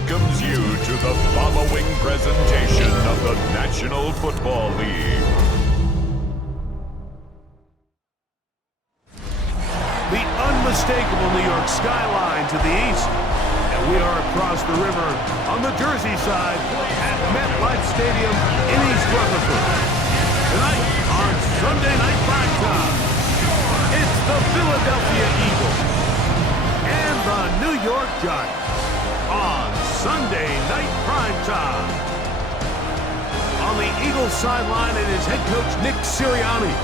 welcomes you to the following presentation of the National Football League. The unmistakable New York skyline to the east. And we are across the river on the Jersey side at MetLife Stadium in East Rutherford. Tonight on Sunday Night PrimeTime, it's the Philadelphia Eagles and the New York Giants on Sunday Night PrimeTime. On the Eagles sideline, it is head coach Nick Sirianni.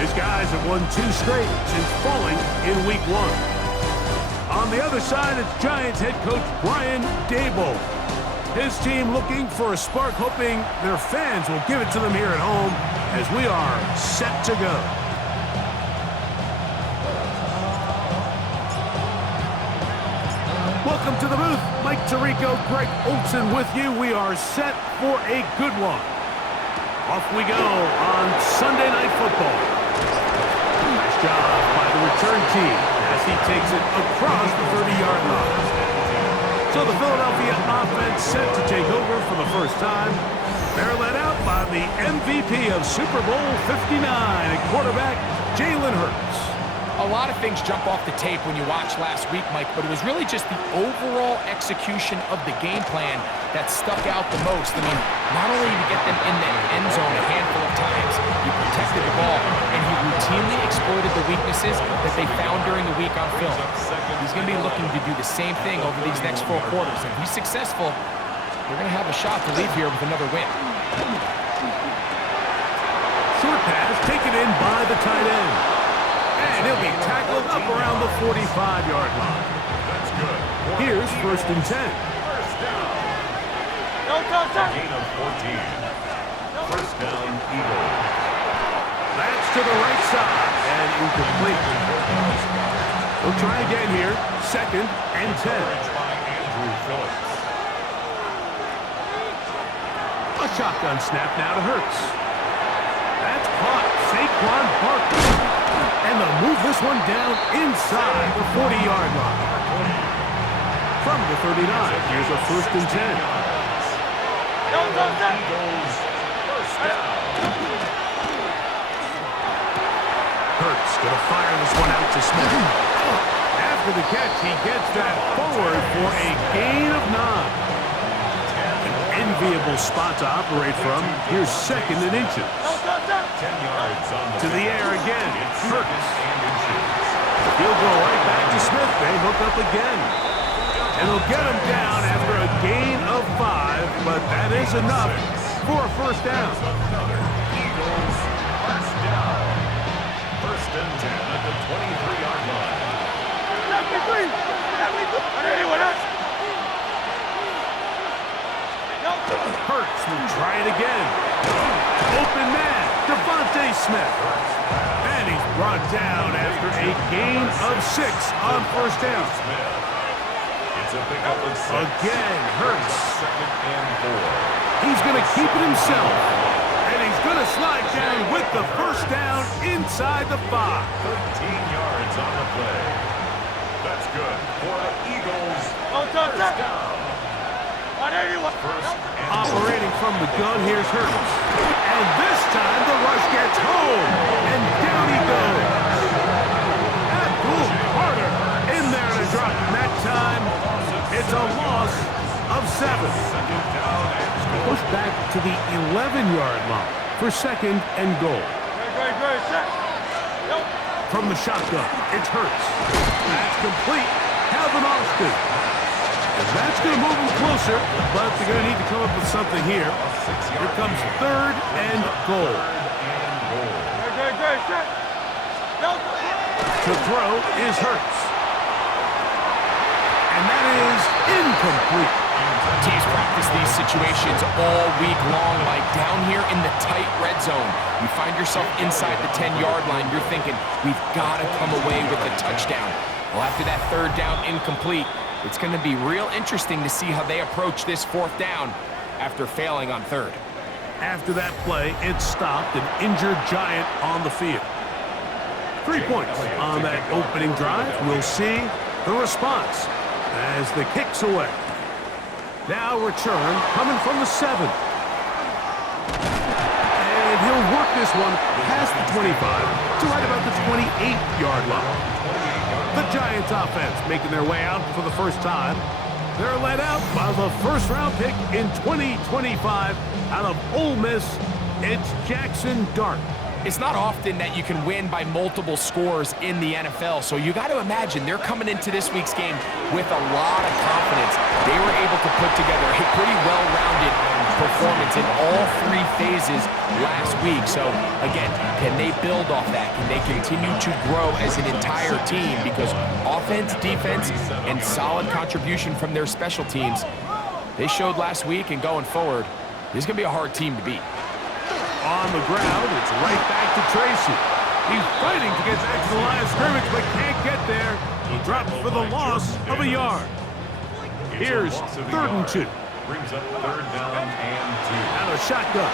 His guys have won 2 straight since falling in Week 1. On the other side, it's Giants head coach Brian Daboll. His team looking for a spark, hoping their fans will give it to them here at home as we are set to go. Welcome to the booth. Mike Tirico, Greg Olson with you. We are set for a good one. Off we go on Sunday Night Football. Nice job by the return team as he takes it across the 30-yard line. So the Philadelphia offense set to take over for the first time. They're led out by the MVP of Super Bowl 59 at quarterback Jalen Hurts. A lot of things jump off the tape when you watch last week, Mike, but it was really just the overall execution of the game plan that stuck out the most. I mean, not only did he get them in the end zone a handful of times, he protected the ball, and he routinely exploited the weaknesses that they found during the week on film. He's going to be looking to do the same thing over these next 4 quarters. If he's successful, they're going to have a shot to leave here with another win. Short pass taken in by the tight end. And he'll be tackled up around the 45-yard line. That's good. Here's 1st and 10. First down. Gain of 14. First down, Eagles. That's to the right side and incomplete. We'll try again here. 2nd and 10. By Andrew Phillips. A shotgun snap now to Hurts. That's caught. Saquon Barkley. And they'll move this one down inside the 40-yard line. From the 39, here's a 1st and 10. Eagles, first down. Hurts gonna fire this one out to Smith. After the catch, he gets that forward for a gain of 9. An enviable spot to operate from. Here's 2nd and inches. 10 yards on To the air again. Hurts. He'll go right back to Smith. They hook up again. And they'll get him down after a gain of 5, but that is enough for a first down. Eagles, first down. 1st and 10 at the 23-yard line. Hurts will try it again. Open man, Devontae Smith. And he's brought down after a gain of 6 on first down. It's a pickup of 6. Again, Hurts. 2nd and 4. He's going to keep it himself. And he's going to slide down with the first down inside the 5. 13 yards on the play. That's good for an Eagles first down. Operating from the gun, here's Hurts. And this time the rush gets home. And down he goes. Abdul Carter in there to drop him that time. It's a loss of 7. Push back to the 11-yard line for 2nd and goal. From the shotgun, it's Hurts. That's complete. Calvin Austin. And that's going to move them closer, but they're going to need to come up with something here. Here comes 3rd and goal. To throw is Hurts. And that is incomplete. Teams practice these situations all week long, like down here in the tight red zone. You find yourself inside the 10-yard line, you're thinking, we've got to come away with a touchdown. Well, after that 3rd down incomplete, it's going to be real interesting to see how they approach this 4th down after failing on 3rd. After that play, it stopped an injured Giant on the field. 3 points on that opening drive. We'll see the response as the kick's away. Now return coming from the 7. And he'll work this one past the 25 to right about the 28-yard line. The Giants offense making their way out for the first time. They're led out by the first-round pick in 2025 out of Ole Miss. It's Jackson Dart. It's not often that you can win by multiple scores in the NFL, so you got to imagine they're coming into this week's game with a lot of confidence. They were able to put together a pretty well-rounded performance in all 3 phases last week. So, again, can they build off that? Can they continue to grow as an entire team? Because offense, defense, and solid contribution from their special teams, they showed last week, and going forward, this is going to be a hard team to beat. On the ground, it's right back to Tracy. He's fighting to get back to the line of scrimmage, but can't get there. He dropped for the loss of a yard. Here's 3rd and 2. Brings up 3rd down and 2. Out of shotgun,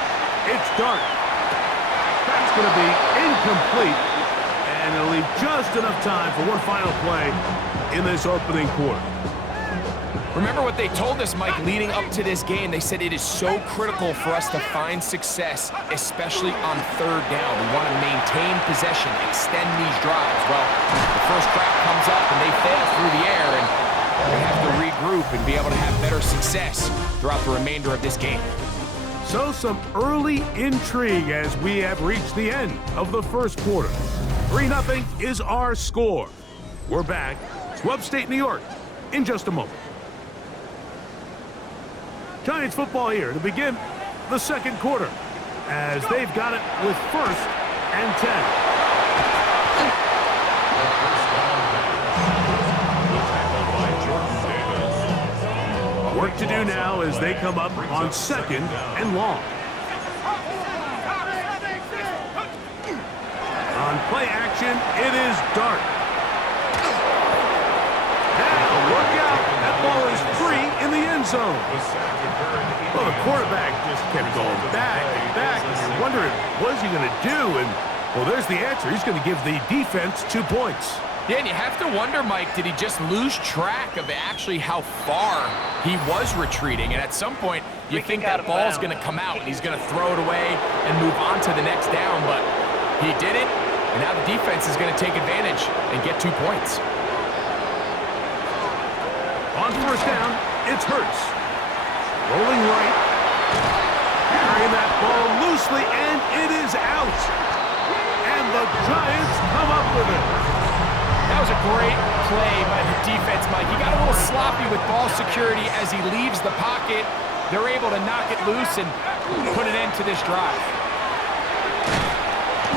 it's Dart. That's going to be incomplete, and it'll leave just enough time for one final play in this opening quarter. Remember what they told us, Mike, leading up to this game. They said it is so critical for us to find success, especially on 3rd down. We want to maintain possession, extend these drives. Well, the first drive comes up and they fail through the air, and we have to regroup and be able to have better success throughout the remainder of this game. So some early intrigue as we have reached the end of the first quarter. 3-0 is our score. We're back to upstate New York in just a moment. Giants football here to begin the second quarter as they've got it with 1st and 10. Work to do now as they come up on 2nd and long. On play action, it is Dart. Now look out, that ball is free in the end zone. Well, the quarterback just kept going back and back, and you're wondering, what is he going to do? And, well, there's the answer. He's going to give the defense 2 points. Yeah, and you have to wonder, Mike, did he just lose track of actually how far he was retreating? And at some point, you think that ball's going to come out, and he's going to throw it away and move on to the next down, but he didn't, and now the defense is going to take advantage and get 2 points. On 1st down, it's Hurts. Rolling right. Carrying that ball loosely, and it is out. And the Giants come up with it. That was a great play by the defense, Mike. He got a little sloppy with ball security as he leaves the pocket. They're able to knock it loose and put an end to this drive.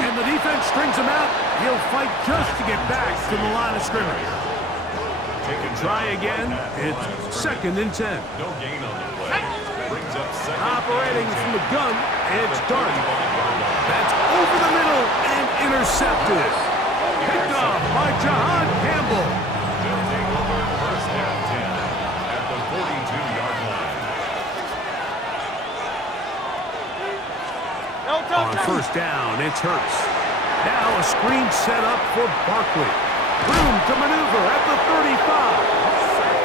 And the defense strings him out. He'll fight just to get back to the line of scrimmage. Try again. It's 2nd and 10. No gain on the play. Brings up 2nd. Operating from the gun, it's Dart. That's over the middle and intercepted. Picked off by Jahan Campbell. They'll take over 1st and 10 at the 42-yard line. On 1st down, it's Hurts. Now a screen set up for Barkley. Room to maneuver at the 35.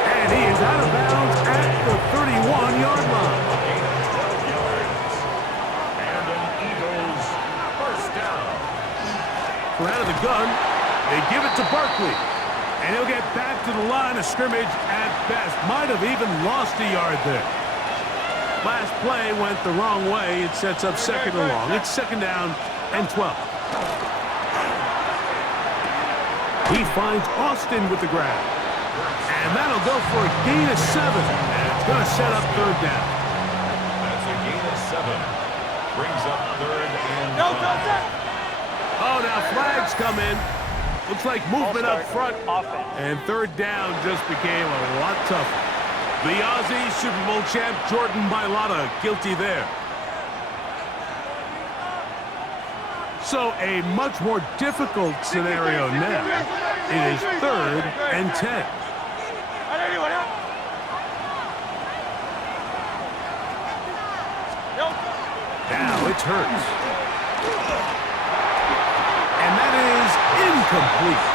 And he is out of bounds at the 31-yard line. Gain of 12 yards. And an Eagles 1st down. We're out of the gun. They give it to Barkley. And he'll get back to the line of scrimmage at best. Might have even lost a yard there. Last play went the wrong way. It sets up 2nd and long. It's 2nd down and 12. He finds Austin with the grab. And that'll go for a gain of 7. And it's going to set up 3rd down. That's a gain of 7. Brings up 3rd and 5. Oh, now flags come in. Looks like movement up front. And 3rd down just became a lot tougher. The Aussie Super Bowl champ Jordan Mailata guilty there. So a much more difficult scenario now. It is 3rd and 10. Now it's Hurts. And that is incomplete.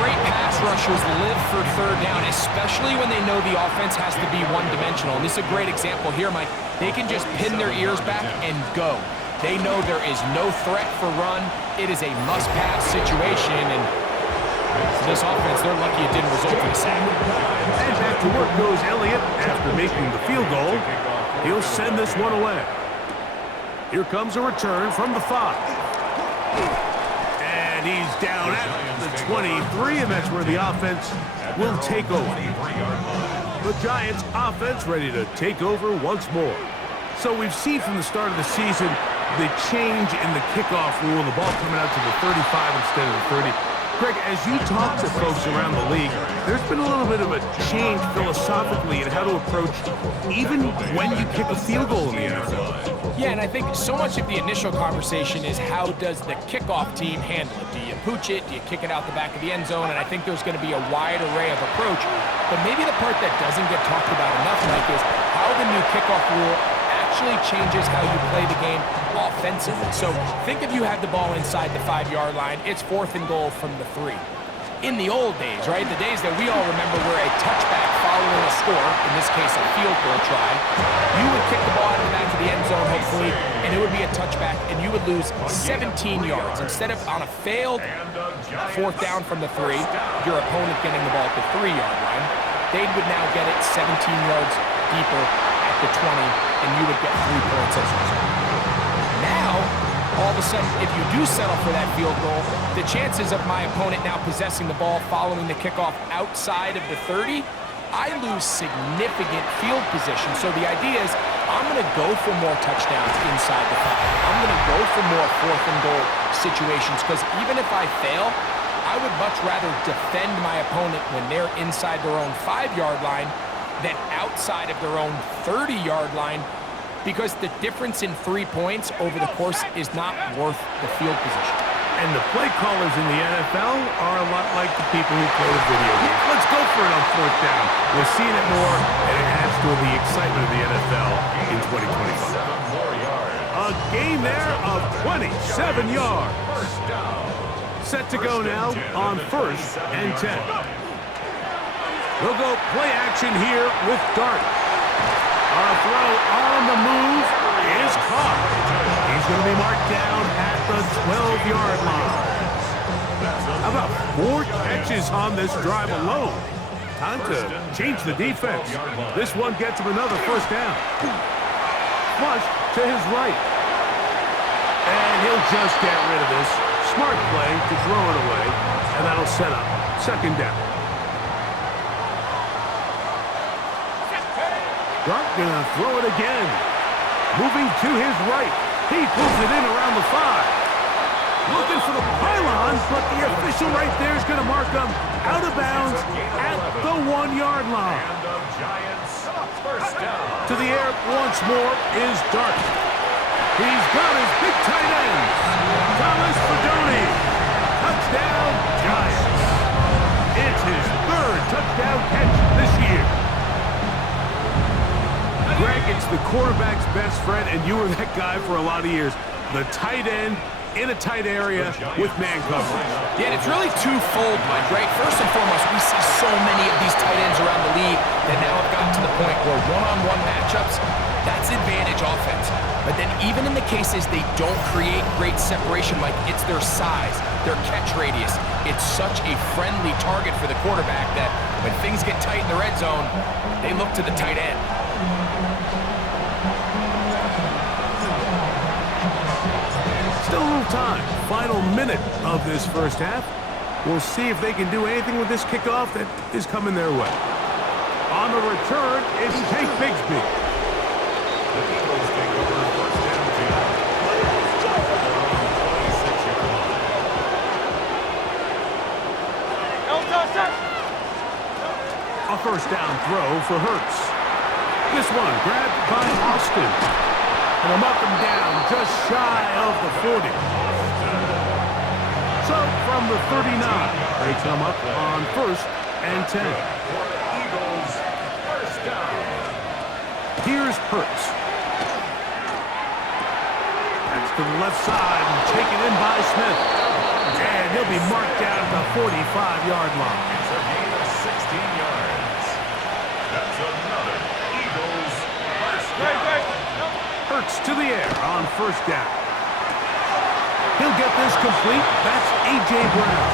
Great pass rushers live for third down, especially when they know the offense has to be one-dimensional. And this is a great example here, Mike. They can just pin their ears back and go. They know there is no threat for run. It is a must-pass situation, and for this offense, they're lucky it didn't result in a sack. And back to work goes Elliott after making the field goal. He'll send this one away. Here comes a return from the 5. And he's down at the 23, and that's where the offense will take over. The Giants offense ready to take over once more. So we've seen from the start of the season the change in the kickoff rule, the ball coming out to the 35 instead of the 30. Greg, as you talk to folks around the league, there's been a little bit of a change philosophically in how to approach even when you kick a field goal in the NFL. Yeah, and I think so much of the initial conversation is how does the kickoff team handle it? Do you pooch it? Do you kick it out the back of the end zone? And I think there's going to be a wide array of approach. But maybe the part that doesn't get talked about enough, Mike, is how the new kickoff rule actually changes how you play the game offensively. So think if you have the ball inside the 5-yard line, it's 4th and goal from the 3. In the old days, right, the days that we all remember were a touchback following a score, in this case a field goal try, you would kick the ball out of the back of the end zone, hopefully, and it would be a touchback, and you would lose 17 yards. Instead of on a failed 4th down from the 3, your opponent getting the ball at the 3-yard line, they would now get it 17 yards deeper at the 20, and you would get 3 points as a result. Now, all of a sudden, if you do settle for that field goal, the chances of my opponent now possessing the ball following the kickoff outside of the 30, I lose significant field position. So the idea is I'm going to go for more touchdowns inside the 5. I'm going to go for more 4th and goal situations, because even if I fail, I would much rather defend my opponent when they're inside their own 5-yard line than outside of their own 30-yard line, because the difference in 3 points over the course is not worth the field position. And the play callers in the NFL are a lot like the people who play the video games. Let's go for it on 4th down. We're seeing it more, and it adds to the excitement of the NFL in 2025. A gain there of 27 yards. Set to go now on 1st and 10. We'll go play action here with Dart. A throw on the move is caught. He's going to be marked down at the 12-yard line. How about 4 catches on this drive alone? Time to change the defense. This one gets him another 1st down. Flush to his right. And he'll just get rid of this. Smart play to throw it away, and that'll set up 2nd down. Dart gonna throw it again. Moving to his right. He pulls it in around the 5. Looking for the pylon, but the official right there is gonna mark him out of bounds at the 1-yard line. To the air once more is Dart. He's got his big tight end, Thomas Fedoni. Touchdown, Giants. It's his 3rd touchdown catch this year. Greg, it's the quarterback's best friend, and you were that guy for a lot of years. The tight end in a tight area with man coverage. Yeah, and it's really twofold, Mike, right? First and foremost, we see so many of these tight ends around the league that now have gotten to the point where one-on-one matchups, that's advantage offense. But then even in the cases they don't create great separation, Mike, it's their size, their catch radius. It's such a friendly target for the quarterback that when things get tight in the red zone, they look to the tight end. Still a little time. Final minute of this 1st half. We'll see if they can do anything with this kickoff that is coming their way. On the return, it's Tank Bigsby. The Eagles take over 1st and 10. A 1st down throw for Hurts. This one grabbed by Austin. And a up and down just shy of the 40. So from the 39, they come up on 1st and 10. Eagles, 1st down. Here's Hurts. That's to the left side and taken in by Smith. And he'll be marked down at the 45-yard line. It's a gain of 16 yards. That's another Eagles first down. Hurts to the air on first down. He'll get this complete. That's A.J. Brown.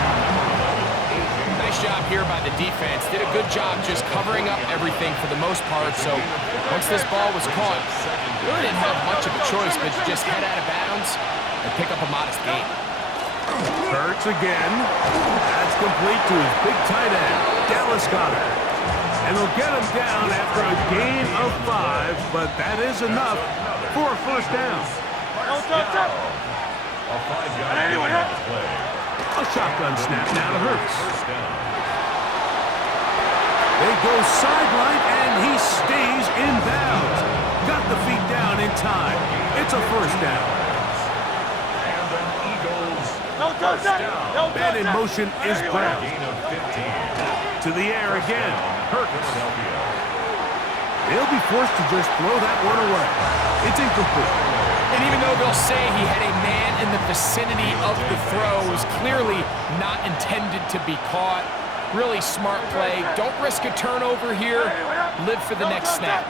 Nice job here by the defense. Did a good job just covering up everything for the most part. So once this ball was caught, really didn't have much of a choice but to just head out of bounds and pick up a modest gain. Hurts again. That's complete to his big tight end, Dallas Goedert. And they'll get him down after a gain of 5, but that is enough for a first down. A 5-yard play. A shotgun snap now to Hurts. They go sideline, and he stays in bounds. Got the feet down in time. It's a first down. And an Eagles first down. Man in motion is Brown. Gain of 15. To the air again. Hurts. They'll be forced to just throw that one away. It's incomplete. And even though they'll say he had a man in the vicinity of the throw, it was clearly not intended to be caught. Really smart play. Don't risk a turnover here. Live for the next snap.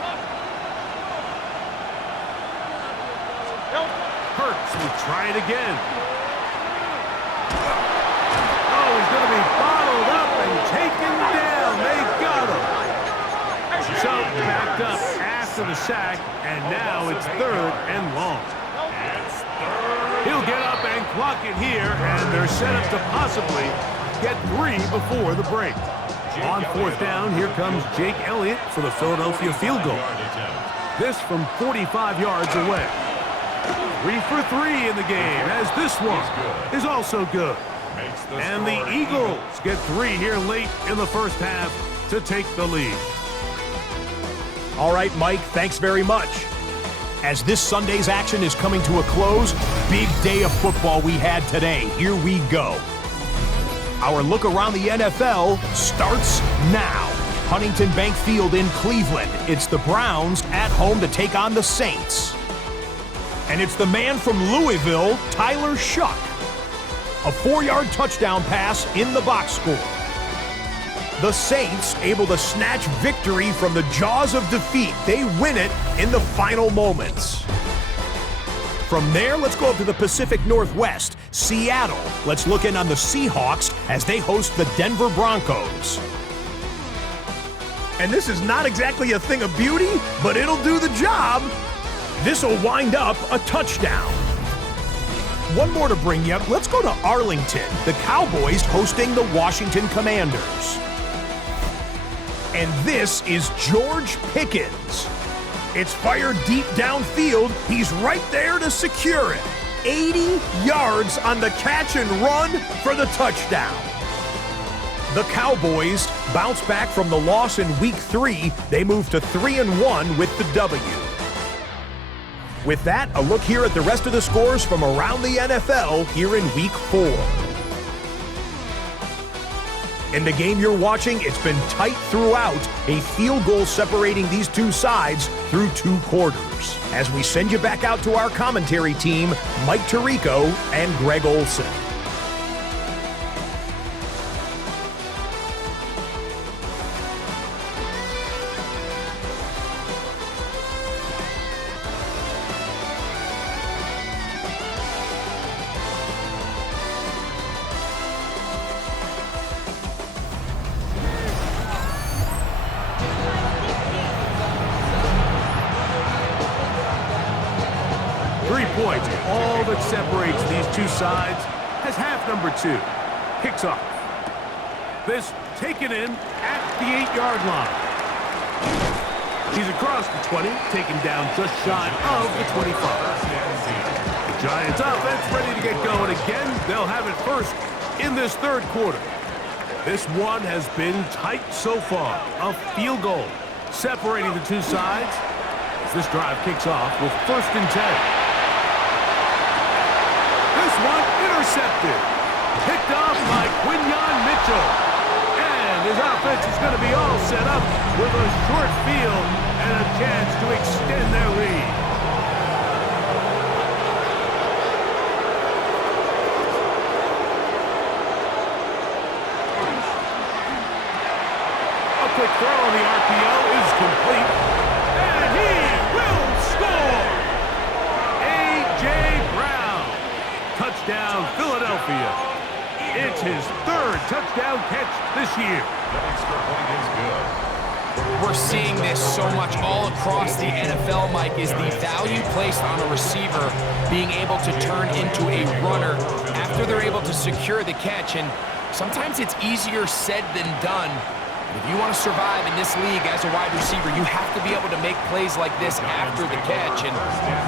Hurts will try it again. Oh, he's going to be bottled up and taken down. They got him. So backed up after the sack, and now it's 3rd and long. He'll get up and clock it here, and they're set up to possibly get 3 before the break. On 4th down, here comes Jake Elliott for the Philadelphia field goal. This from 45 yards away. 3 for 3 in the game, as this one is also good. And the Eagles get 3 here late in the first half to take the lead. All right, Mike, thanks very much. As this Sunday's action is coming to a close, big day of football we had today. Here we go. Our look around the NFL starts now. Huntington Bank Field in Cleveland. It's the Browns at home to take on the Saints. And it's the man from Louisville, Tyler Shuck. A 4-yard touchdown pass in the box score. The Saints able to snatch victory from the jaws of defeat. They win it in the final moments. From there, let's go up to the Pacific Northwest, Seattle. Let's look in on the Seahawks as they host the Denver Broncos. And this is not exactly a thing of beauty, but it'll do the job. This will wind up a touchdown. One more to bring you up. Let's go to Arlington. The Cowboys hosting the Washington Commanders. And this is George Pickens. It's fired deep downfield. He's right there to secure it. 80 yards on the catch and run for the touchdown. The Cowboys bounce back from the loss in Week 3. They move to 3-1 with the W. With that, a look here at the rest of the scores from around the NFL here in Week 4. In the game you're watching, it's been tight throughout, a field goal separating these two sides through 2 quarters. As we send you back out to our commentary team, Mike Tirico and Greg Olson. 3 points, all that separates these two sides, as half number 2 kicks off. This taken in at the 8-yard line. He's across the 20, taken down just shy of the 25. The Giants offense ready to get going again. They'll have it first in this 3rd quarter. This one has been tight so far. A field goal separating the two sides as this drive kicks off with 1st and 10. This one intercepted. Picked off by Quinyon Mitchell. And his offense is going to be all set up with a short field and a chance to extend their lead. It's his third touchdown catch this year. The extra point is good. We're seeing this so much all across the NFL, Mike, is the value placed on a receiver being able to turn into a runner after they're able to secure the catch. And sometimes it's easier said than done. If you want to survive in this league as a wide receiver, you have to be able to make plays like this after the catch. And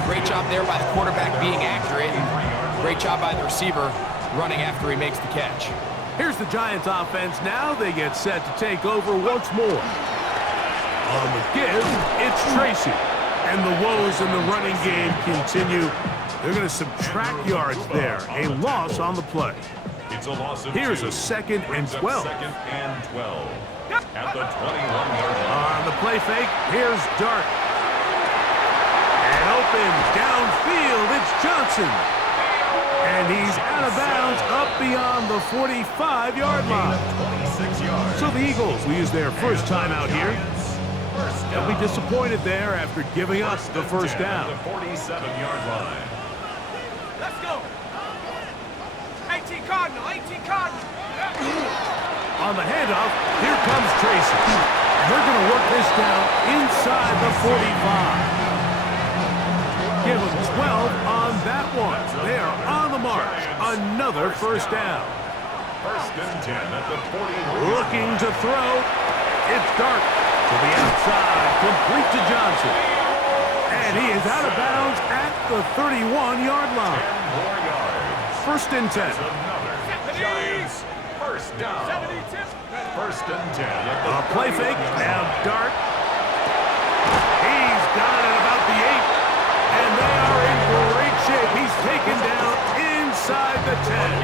great job there by the quarterback being accurate. And great job by the receiver running after he makes the catch. Here's the Giants offense now. They get set to take over once more. On the give, it's Tracy. And the woes in the running game continue. They're going to subtract yards there. A loss on the play. It's a loss of Here's 2. a 2nd and 12. 2nd and 12. At the 21-yard line. On the play fake, here's Dart. And open downfield, it's Johnson. And he's out of bounds up beyond the 45-yard line. 26 yards. So the Eagles will use their first time out here. They'll be disappointed there after giving us the first down. At the 47-yard line. Let's go. 18 Cardinal, 18 Cardinal. On the handoff, here comes Tracy. They're going to work this down inside the 45. Give them 12 on that one. They are on the march. Another first down. 1st and 10 at the 41. Looking to throw. It's Dart to the outside, complete to Johnson. And he is out of bounds at the 31-yard line. 10 more yards. 1st and 10. Another Giants first down. 1st and 10 at the A play fake. Now Dart. He's got it about the 8. And they are in great shape. He's taken down inside the 10.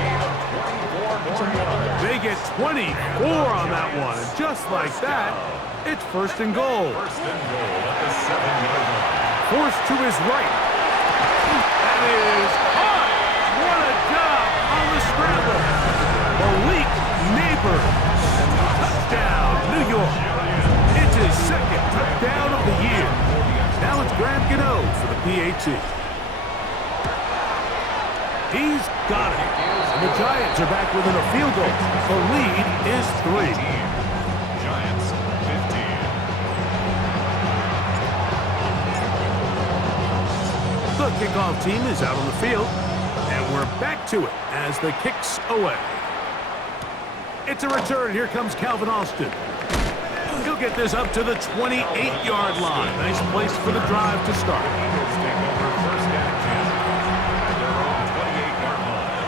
24 more yards. They get 24 on that one. And just like that, it's 1st and goal. 1st and goal at the 7-yard line. Forced to his right. That is hot. What a job on the scramble. Malik Neighbors. Touchdown, New York. It's his 2nd touchdown of the year. Now it's Graham Gano for the PAT. He's got it. And the Giants are back within a field goal. The lead is 3. Giants 15. The kickoff team is out on the field, and we're back to it as the kick's away. It's a return. Here comes Calvin Austin. He'll get this up to the 28-yard line. Nice place for the drive to start. Eagles take over 1st and 10 at their own 28-yard line.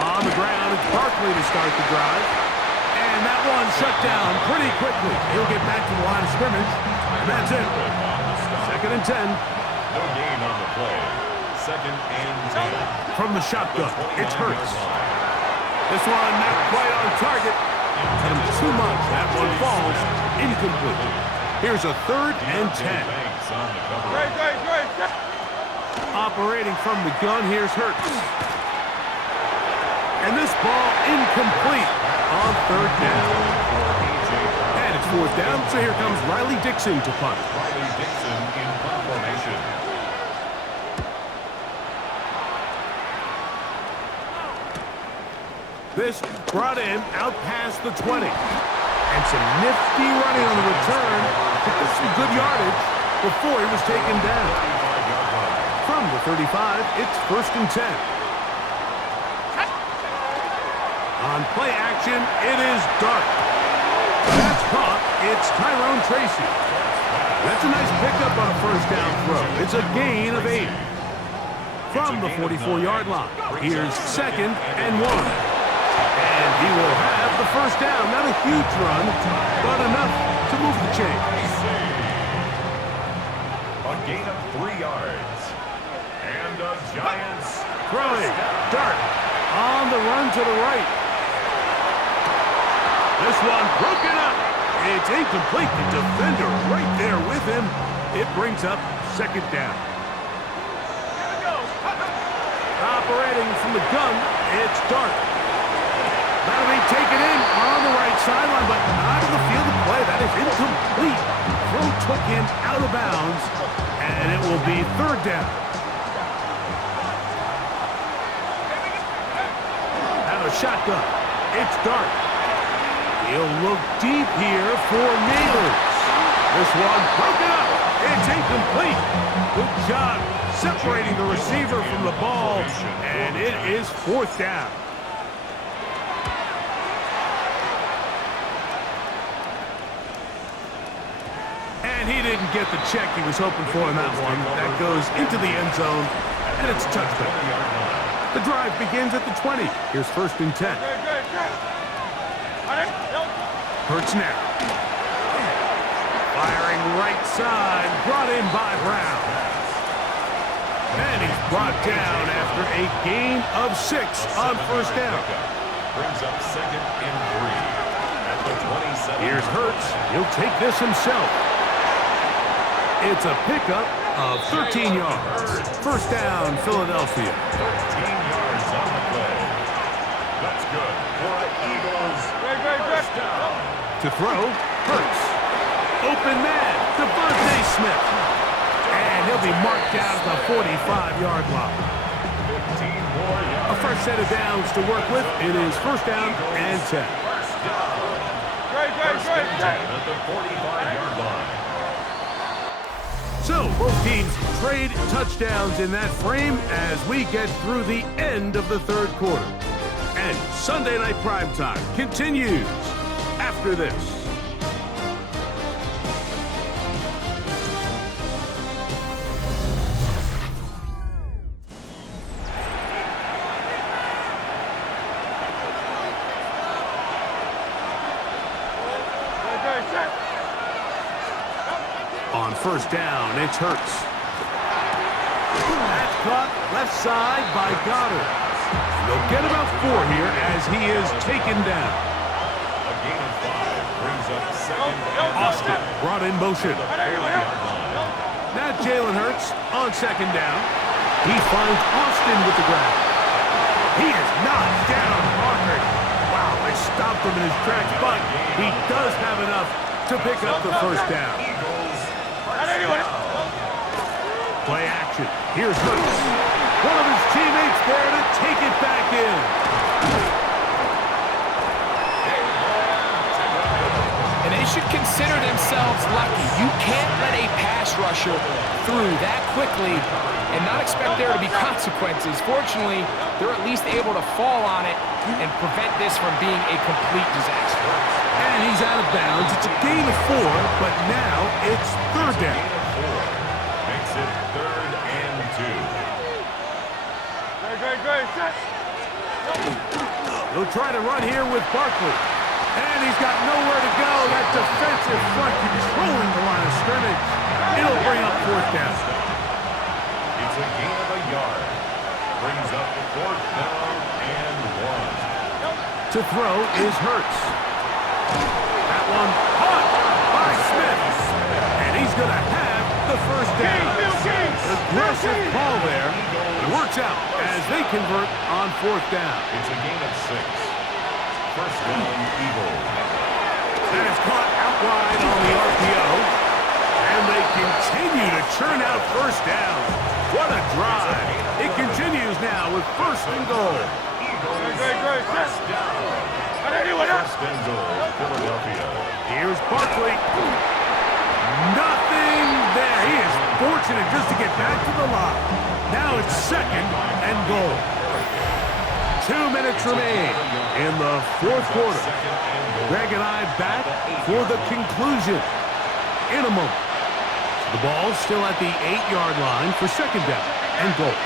On the ground, it's Barkley to start the drive. And that one shut down pretty quickly. He'll get back to the line of scrimmage. And that's it. 2nd and 10. No gain on the play. 2nd and 10. From the shotgun, it's Hurts. This one not quite on target. Hit him too much. That one falls incomplete. Here's a 3rd and 10. Banks on the cover. Operating from the gun, here's Hurts. And this ball incomplete on 3rd down. And it's 4th down, so here comes Riley Dixon to punt. Riley Dixon in punt formation. This brought him out past the 20. And some nifty running on the return to get some good yardage before he was taken down. From the 35, it's 1st and 10. On play action, it is Dart. That's caught. It's Tyrone Tracy. That's a nice pickup on a 1st down throw. It's a gain of 8. From the 44-yard line, here's 2nd and 1. And he will have the 1st down. Not a huge run, but enough to move the chains. A gain of 3 yards. And the Giants Throwing. Dart on the run to the right. This one broken up. It's incomplete. The defender right there with him. It brings up 2nd down. Operating from the gun, it's Dart. That'll be taken in on the right sideline, but not in the field of play. That is incomplete. Throw took him out of bounds, and it will be 3rd down. shotgun. It's dark. He'll look deep here for Neighbors. This one broken up. It's incomplete. Good job separating the receiver from the ball, and it is 4th down. And he didn't get the check he was hoping for in that one. That goes into the end zone, and it's touchdown. The drive begins at the 20. Here's 1st and 10. Hurts now. Firing right side, brought in by Brown. And he's brought down after a gain of 6 on 1st down. Brings up 2nd and 3 at the 27. Here's Hurts. He'll take this himself. It's a pickup of 13 yards. 1st down, Philadelphia. 13 yards on the play. That's good for an Eagles 1st down. To throw, Hurts. Open man, Devontae Smith. And he'll be marked down at the 45-yard line. 15 more yards. A fresh set of downs to work with. It is 1st down and 10. 1st down. 1st and 10 at the 45-yard line. So, both teams trade touchdowns in that frame as we get through the end of the 3rd quarter. And Sunday Night Primetime continues after this. On 1st down, it's Hurts. That's caught left side by Goddard. They'll get about 4 here as he is taken down. A gain of 5 brings up 2nd and Austin brought in motion. Now Jalen Hurts on 2nd down. He finds Austin with the grab. He is knocked down hard. Wow, they stopped him in his tracks, but he does have enough to pick up the 1st down. Play action. Here's Hurts. One of his teammates there to take it back in. And they should consider themselves lucky. You can't let a pass rusher through that quickly and not expect there to be consequences. Fortunately, they're at least able to fall on it and prevent this from being a complete disaster. And he's out of bounds. It's a gain of 4, but now it's 3rd down. Makes it 3rd and 2. He'll try to run here with Barkley. And he's got nowhere to go. That defensive front controlling the line of scrimmage. It'll bring up 4th down. It's a gain of a yard. Brings up 4th down and 1. To throw is Hurts. That one caught by Smith. And he's going to have the 1st down. Aggressive call there. It works out as they convert on 4th down. It's a gain of 6. 1st down, Eagles. And it's caught out wide on the RPO. And they continue to churn out 1st down. What a drive. It continues now with 1st and goal. Eagles, 1st down. 1st and goal, Philadelphia. Here's Barkley. Nothing there. He is fortunate just to get back to the line. Now it's 2nd and goal. 2 minutes remain in the 4th quarter. Greg and I back for the conclusion in a moment. The ball's still at the 8-yard line for 2nd down and goal.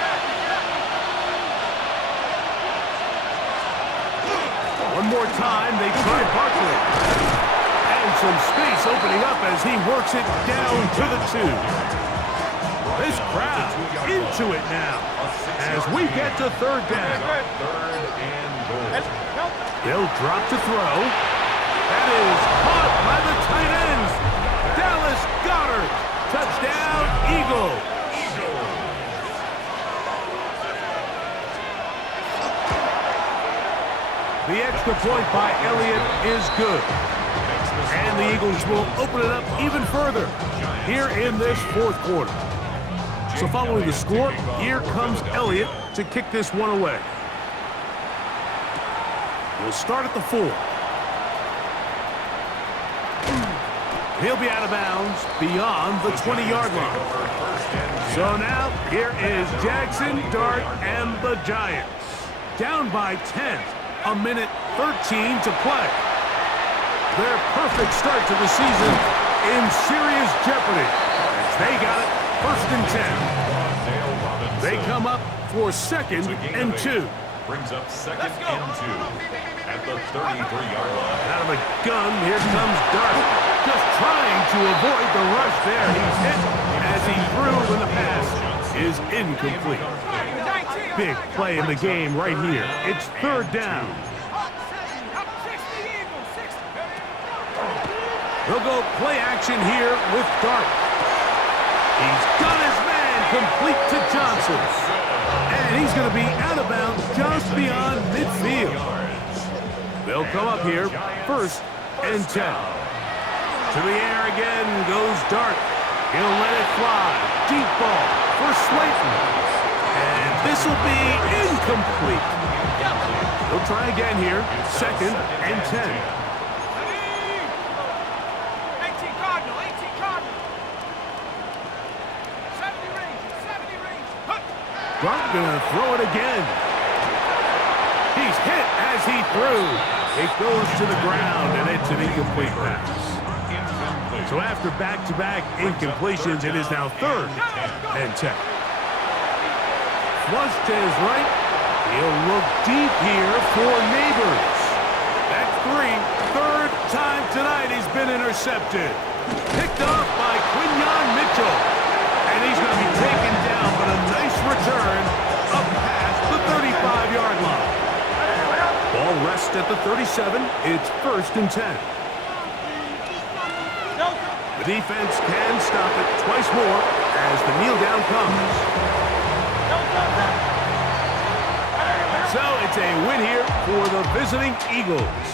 One more time, they try Barkley. And some space opening up as he works it down to the 2. This crowd into it now as we get to 3rd down. 3rd and goal. They'll drop to throw. That is caught by the tight ends. Dallas Goddard. Touchdown, Eagles. The extra point by Elliott is good. And the Eagles will open it up even further here in this 4th quarter. So following the score, here comes Elliott to kick this one away. will start at the 4. He'll be out of bounds beyond the 20-yard line. So now, here is Jackson, Dart, and the Giants. Down by 10, a minute 13 to play. Their perfect start to the season in serious jeopardy. As they got it, 1st and 10. They come up for 2nd and 2. Brings up 2nd and 2 at the 33-yard line. Out of a gun, here comes Dart. Just trying to avoid the rush there. He's hit as he threw when the pass is incomplete. Big play in the game right here. It's 3rd down. They'll go play action here with Dart. He's got his man complete to Johnson. And he's going to be out of bounds just beyond midfield. They'll come up here, 1st and 10. To the air again goes Dart. He'll let it fly. Deep ball for Slayton. And this will be incomplete. He'll try again here, 2nd and 10. 18 Cardinal, 18 Cardinal. 70 range, 70 range. Dart gonna throw it again. He's hit as he threw. It goes to the ground, and it's an incomplete pass. So after back-to-back incompletions, it is now 3rd and 10. Flush to his right. He'll look deep here for Neighbors. That's 3. 3rd time tonight he's been intercepted. Picked off by Quinyon Mitchell. And he's going to be taken down, but a nice return up past the 35-yard line. Ball rests at the 37. It's 1st and 10. The defense can stop it twice more as the kneel down comes. So it's a win here for the visiting Eagles.